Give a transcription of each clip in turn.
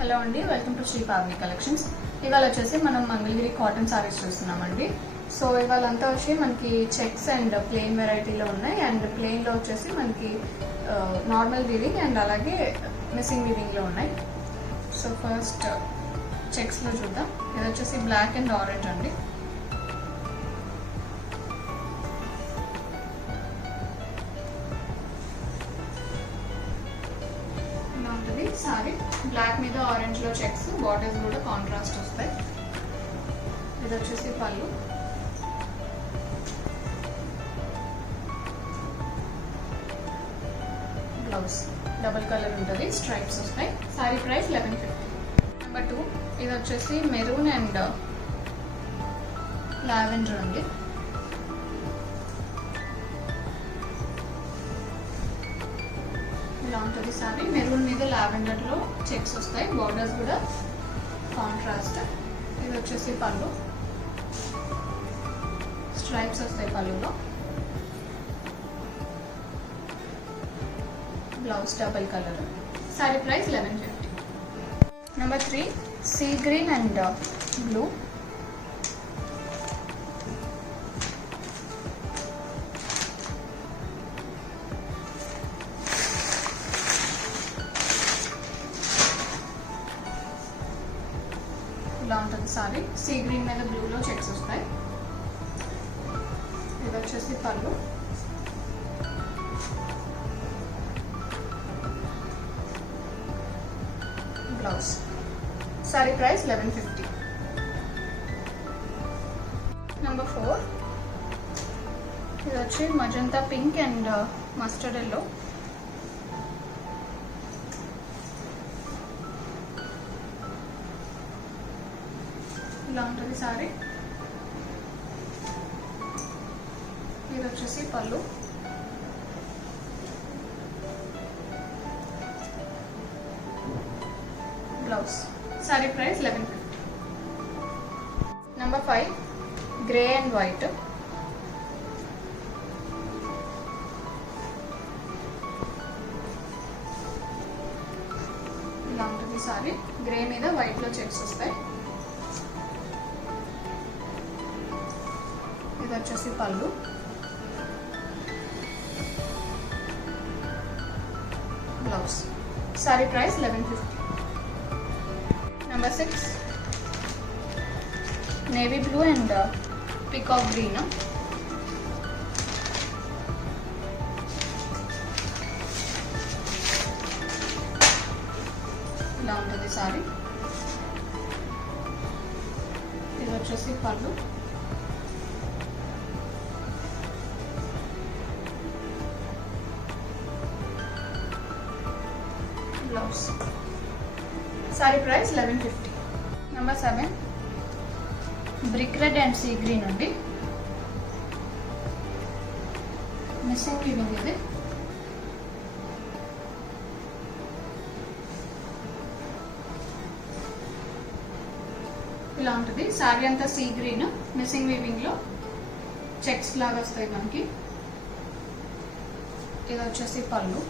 హలో అండి, welcome to Shri Pavani collections. ఇవాళ వచ్చేసి మనం మంగళగిరి కాటన్ సారీస్ చూస్తున్నామండి. సో ఇవాళ అంతా వచ్చి మనకి చెక్స్ అండ్ ప్లెయిన్ వెరైటీలో ఉన్నాయి. అండ్ ప్లెయిన్లో వచ్చేసి మనకి నార్మల్ వీవింగ్ అండ్ అలాగే మిస్సింగ్ వీవింగ్లో ఉన్నాయి. సో ఫస్ట్ చెక్స్లో చూద్దాం. ఇది వచ్చేసి బ్లాక్ అండ్ ఆరెంజ్ అండి. సారీ బ్లాక్ మీద ఆరెంజ్ లో చెక్స్, బార్డర్స్ కూడా కాంట్రాస్ట్ వస్తాయి. ఇది వచ్చేసి పళ్ళు, బ్లౌజ్ డబుల్ కలర్ ఉంటుంది, స్ట్రైప్స్ వస్తాయి. Sorry price 1150. నెంబర్ 2 ఇది వచ్చేసి మెరూన్ అండ్ లావెండర్ అండి. ఇలా ఉంటుంది సారీ. మెరూన్ మీద లావెండర్ లో చెక్స్ వస్తాయి, బార్డర్స్ కూడా కాంట్రాస్ట్. ఇది వచ్చేసి పళ్ళు, స్ట్రైప్స్ వస్తాయి పళ్ళులో. Blouse double colour. Sorry price 1150. నెంబర్ 3 సీ గ్రీన్ అండ్ బ్లూ. ఇలా ఉంటుంది సారీ. సీ గ్రీన్ మీద బ్లూలో చెక్స్ వస్తాయి. ఇది వచ్చేసి పళ్ళు, బ్లౌజ్. సారీ ప్రైస్ 1150. నెంబర్ 4 ఇది వచ్చి magenta pink and mustard yellow. ఇలా ఉంటుంది సారీ. ఇది వచ్చేసి పళ్ళు, బ్లౌజ్. సారీ ప్రైస్ 1150. నెంబర్ 5 గ్రే అండ్ వైట్. ఇలా ఉంటుంది సారీ. గ్రే మీద వైట్ లో చెక్స్ వస్తాయి. ఇది వచ్చేసి పళ్ళు, బ్లౌజ్. సారీ ప్రైస్ 1150. నెంబర్ 6 navy blue and peacock green. ఇలా ఉంటుంది సారీ. ఇది వచ్చేసి పళ్ళు, బ్లౌజ్. సారీ ప్రైస్ 1150. నెంబర్ 7 brick red and sea green అండి. మిస్సింగ్ వీవింగ్ ఇది. ఇలా ఉంటుంది సారీ అంతా సీ గ్రీన్, మిస్సింగ్ వీవింగ్ లో చెక్స్ లాగా వస్తాయి మనకి. ఇది వచ్చేసి పళ్ళు,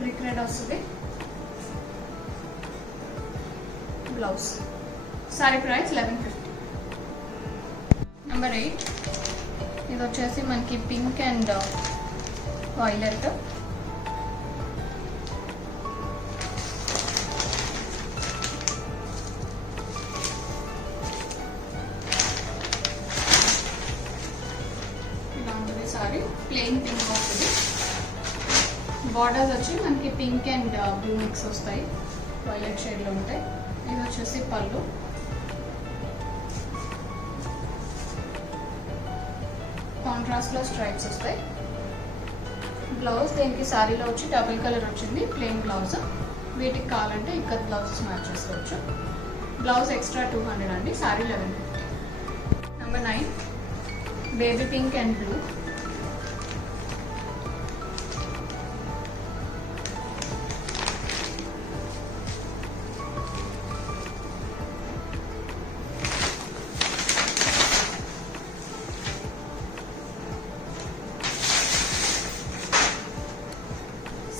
బ్రిక్ రెడ్ వస్తుంది, బ్లౌజ్. సారీ ప్రైస్ 1150. నెంబర్ 8 ఇది వచ్చేసి మనకి పింక్ అండ్ వైలెట్. ఇలా ఉంటుంది సారీ. ప్లెయిన్ పింక్ వస్తుంది. బార్డర్స్ వచ్చి మనకి పింక్ అండ్ బ్లూ మిక్స్ వస్తాయి, వైలెట్ షేడ్లో ఉంటాయి. ఇది వచ్చేసి పళ్ళు, కాంట్రాస్ట్లో స్ట్రైప్స్ వస్తాయి. బ్లౌజ్ దీనికి శారీలో వచ్చి డబుల్ కలర్ వచ్చింది, ప్లెయిన్ బ్లౌజ్. వీటికి కావాలంటే ఇక్కత్ బ్లౌజెస్ మ్యాచ్ చేసుకోవచ్చు. బ్లౌజ్ ఎక్స్ట్రా 200 అండి. శారీ 1150. నెంబర్ 9 baby pink and blue.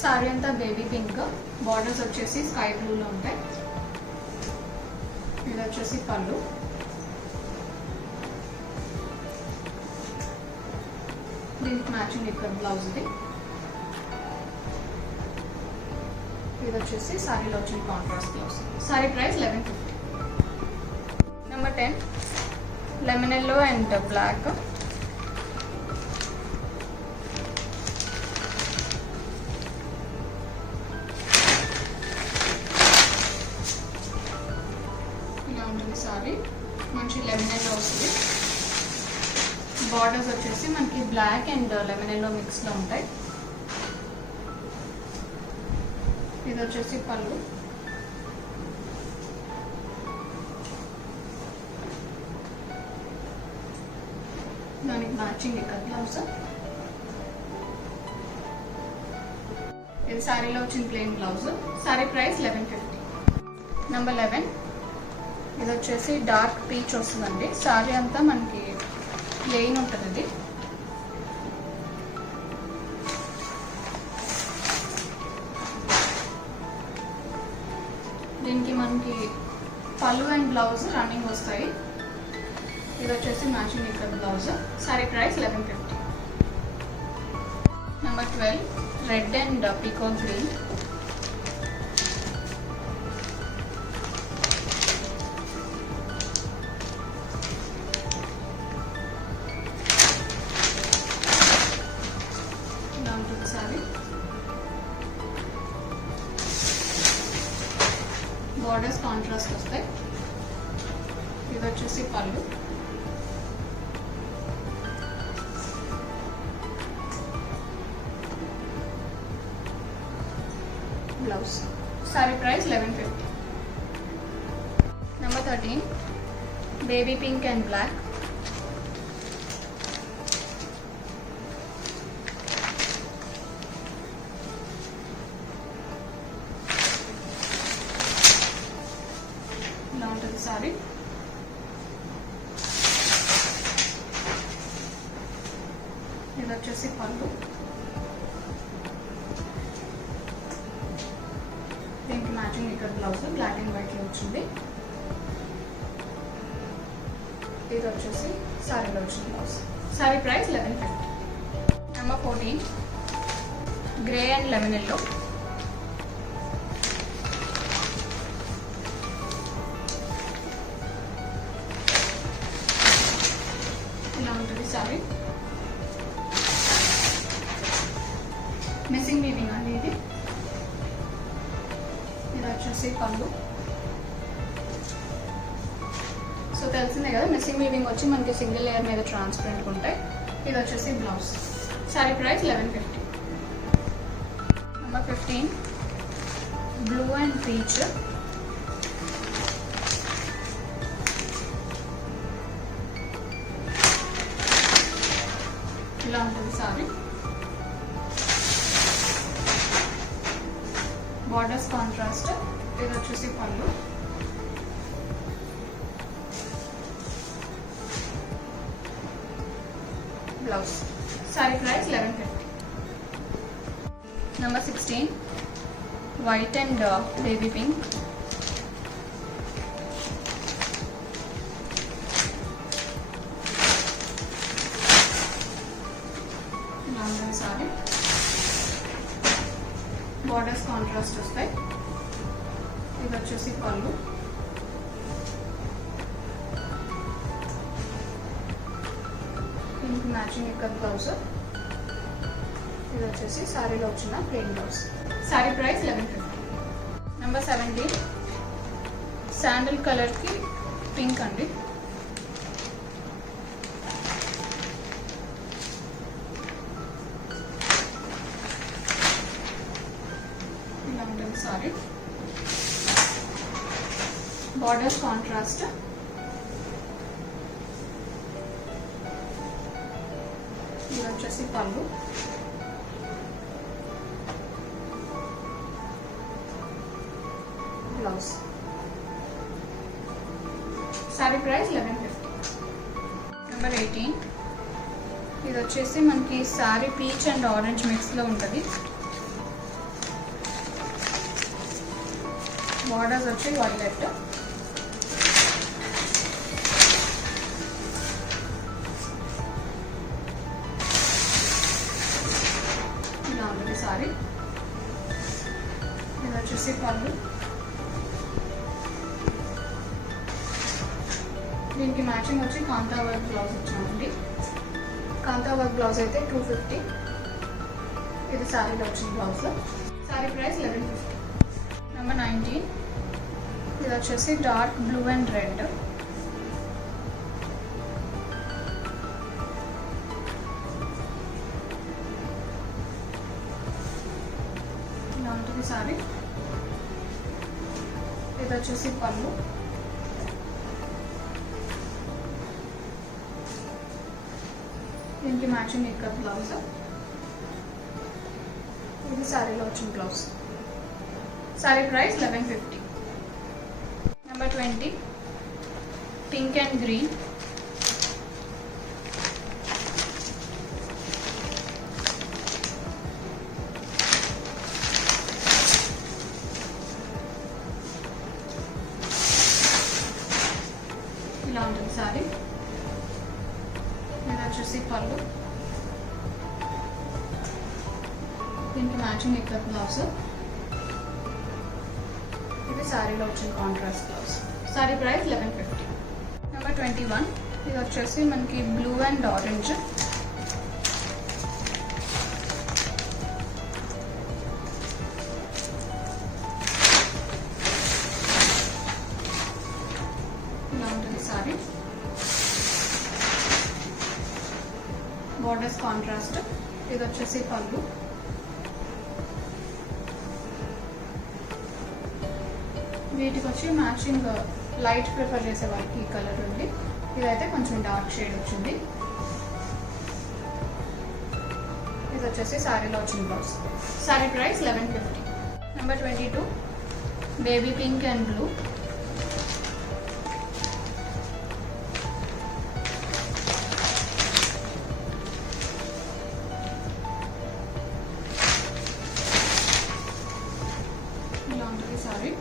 Sorry అంతా బేబీ పింక్, బార్డర్స్ వచ్చేసి స్కై బ్లూలో ఉంటాయి. ఇది వచ్చేసి పళ్ళు. దీనికి మ్యాచింగ్ ఇక్కడ బ్లౌజ్. ఇది వచ్చేసి సారీలో వచ్చిన contrast blouse. Sari price 1150. Number 10 lemon yellow and black. ఇలా ఉంటుంది సారీ. మంచి లెమన్ ఎల్లో వస్తుంది. బార్డర్స్ వచ్చేసి మనకి బ్లాక్ అండ్ లెమన్ ఎల్లో మిక్స్లో ఉంటాయి. ఇది వచ్చేసి పళ్ళు. దానికి మ్యాచింగ్ ఇక్కడ బ్లౌజ్. ఇది సారీలో వచ్చిన ప్లెయిన్ బ్లౌజ్. సారీ ప్రైస్ 1150. నెంబర్ 11 ఇది వచ్చేసి డార్క్ పీచ్ వస్తుందండి. సారీ అంతా మనకి ప్లెయిన్ ఉంటుంది. ఇది దీనికి మనకి పళ్ళు అండ్ బ్లౌజ్ రన్నింగ్ వస్తాయి. ఇది వచ్చేసి మ్యాచింగ్ ఇక్కడ blouse. Sari price 1150. Number 12 red and peacock green. ఇలా ఉంటుంది సారీ. బార్డర్స్ కాంట్రాస్ట్ వస్తాయి. ఇది వచ్చేసి పళ్ళు. Blouse. Sari price 1150. Number 13 baby pink and black. ఇలా ఉంటుంది సారీ. ఇది వచ్చేసి పళ్ళు. దీనికి మ్యాచింగ్ ఇక్కడ బ్లౌజ్ బ్లాక్ అండ్ వైట్లో వచ్చింది. ఇది వచ్చేసి సారీలో వచ్చిన బ్లౌజ్. సారీ ప్రైస్ 1150. నెంబర్ 14 గ్రే అండ్ లెమన్ ఎల్లో. ఇలా ఉంటుంది సారీ. మిస్సింగ్ వీవింగ్ అండి ఇది. ఇది వచ్చేసి పళ్ళు. సో తెలిసిందే కదా, మిస్సింగ్ వీవింగ్ వచ్చి మనకి సింగిల్ లేయర్ మీద ట్రాన్స్పరెంట్గా ఉంటాయి. ఇది వచ్చేసి బ్లౌజ్. సారీ ప్రైస్ 1150. నెంబర్ 15 బ్లూ అండ్ పీచ్. ఇలా ఉంటుంది సారీ. Borders contrast. ఇది వచ్చేసి పళ్ళు. బ్లౌజ్. సారీ ప్రైస్ 1150. నెంబర్ 16 white and baby pink. Sorry borders contrast వస్తాయి. ఇది వచ్చేసి పళ్ళు. దీనికి మ్యాచింగ్ ఇక్కడ బ్లౌజ్. ఇది వచ్చేసి సారీలో వచ్చిన ప్లెయిన్ బ్లౌజ్. సారీ ప్రైస్ 1150. నెంబర్ 17 శాండిల్ కలర్కి పింక్ అండి. ఇలా ఉంటుంది సారీ. Borders contrast. ఇది వచ్చేసి పళ్ళు. బ్లౌజ్. సారీ ప్రైస్ 1150. నెంబర్ 18 ఇది వచ్చేసి మనకి సారీ పీచ్ అండ్ ఆరెంజ్ మిక్స్లో ఉంటుంది. బార్డర్స్ వచ్చి వైలెట్. ఇలా ఉంటుంది సారీ. ఇది వచ్చేసి పళ్ళు. దీనికి మ్యాచింగ్ వచ్చి కాంతా వర్క్ బ్లౌజ్ ఇచ్చామండి. కాంతా వర్క్ బ్లౌజ్ అయితే 250. ఇది శారీలో వచ్చిన బ్లౌజ్. శారీ ప్రైస్ 1150. నెంబర్ 19. ఇది వచ్చేసి డార్క్ బ్లూ అండ్ రెడ్. ఇలా ఉంటుంది సారీ. ఇది వచ్చేసి పళ్ళు. దీనికి మ్యాచింగ్ ఇక్కడ బ్లౌజ్. ఇది శారీలో వచ్చిన బ్లౌజ్. శారీ ప్రైస్ 1150. నెంబర్ 20. Pink and green. ఇలా ఉంటుంది సారీ. ఇది వచ్చేసి పళ్ళు. దీనికి మ్యాచింగ్ ఇక్కడ బ్లౌజ్. ఇది శారీలో వచ్చిన కాంట్రాస్ట్ బ్లౌజ్. శారీ ప్రైస్ 1150. నెంబర్ 21. ఇది వచ్చేసి మనకి బ్లూ అండ్ ఆరెంజ్. ఇలా ఉంటుంది సారీ. Borders contrast. ఇది వచ్చేసి పళ్ళు. వీటికి వచ్చి మ్యాచింగ్ లైట్ ప్రిఫర్ చేసే వాళ్ళకి ఈ కలర్ ఉంది. ఇదైతే కొంచెం డార్క్ షేడ్ వచ్చింది. ఇది వచ్చేసి శారీలో వచ్చిన బ్లౌజ్. శారీ ప్రైస్ 1150. నెంబర్ 22. Baby pink and blue. ఇలా ఉంటుంది సారీ.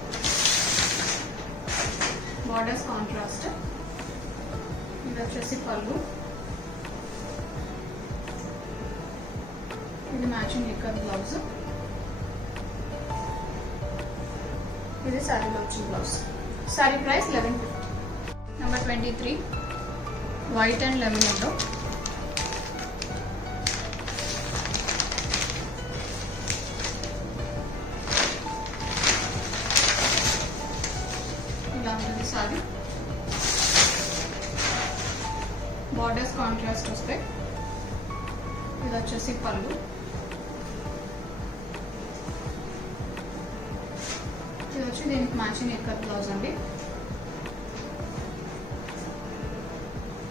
Borders contrast. ఇది వచ్చేసి పళ్ళు. ఇది మ్యాచింగ్ ఇక్కడ బ్లౌజ్. ఇది శారీలో వచ్చిన బ్లౌజ్. శారీ ప్రైస్ 1150. నెంబర్ 23. White and lemon yellow. ఇలా ఉంటుంది సారీ. బార్డర్స్ కాంట్రాస్ట్ వస్తాయి. ఇది వచ్చేసి పళ్ళు. ఇది వచ్చి దీనికి మ్యాచింగ్ ఎక్కర్ బ్లౌజ్ అండి.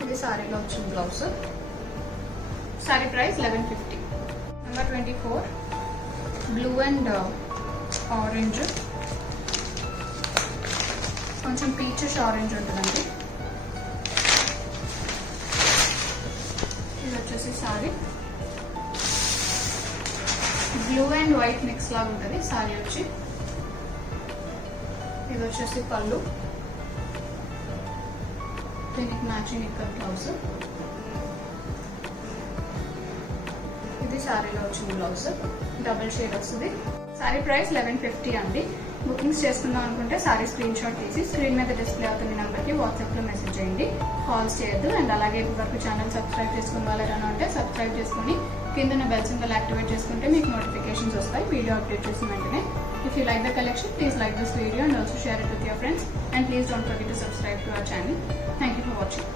ఇది సారీలో వచ్చిన బ్లౌజ్. సారీ ప్రైస్ 1150. నెంబర్ 24. Blue and orange. కొంచెం పీచెస్ ఆరెంజ్ ఉంటుందండి. ఇది వచ్చేసి sorry. Blue and white mix లాగా ఉంటుంది సారీ వచ్చి. ఇది వచ్చేసి పళ్ళు. దీనికి మ్యాచింగ్ ఇక్కడ బ్లౌజ్. ఇది శారీలో వచ్చిన బ్లౌజ్. డబుల్ షేడ్ వస్తుంది. శారీ ప్రైస్ 1150 అండి. బుకింగ్స్ చేసుకుందాం అనుకుంటే శారీ స్క్రీన్ షాట్ తీసి స్క్రీన్ మీద డిస్ప్లే అవుతున్న నెంబర్కి వాట్సాప్లో మెసేజ్ చేయండి. కాల్స్ చేయొద్దు. అండ్ అలాగే ఇప్పటివరకు ఛానల్ సబ్స్క్రైబ్ చేసుకున్న వాళ్ళు ఎవరైనా ఉంటే సబ్స్క్రైబ్ చేసుకుని కింద బెల్ సింబల్ యాక్టివేట్ చేసుకుంటే మీకు నోటిఫికేషన్స్ వస్తాయి వీడియో అప్డేట్ చేసిన వెంటనే. If you like the collection, please like this video and also share it with your friends. And please don't forget to subscribe to our channel. Thank you for watching.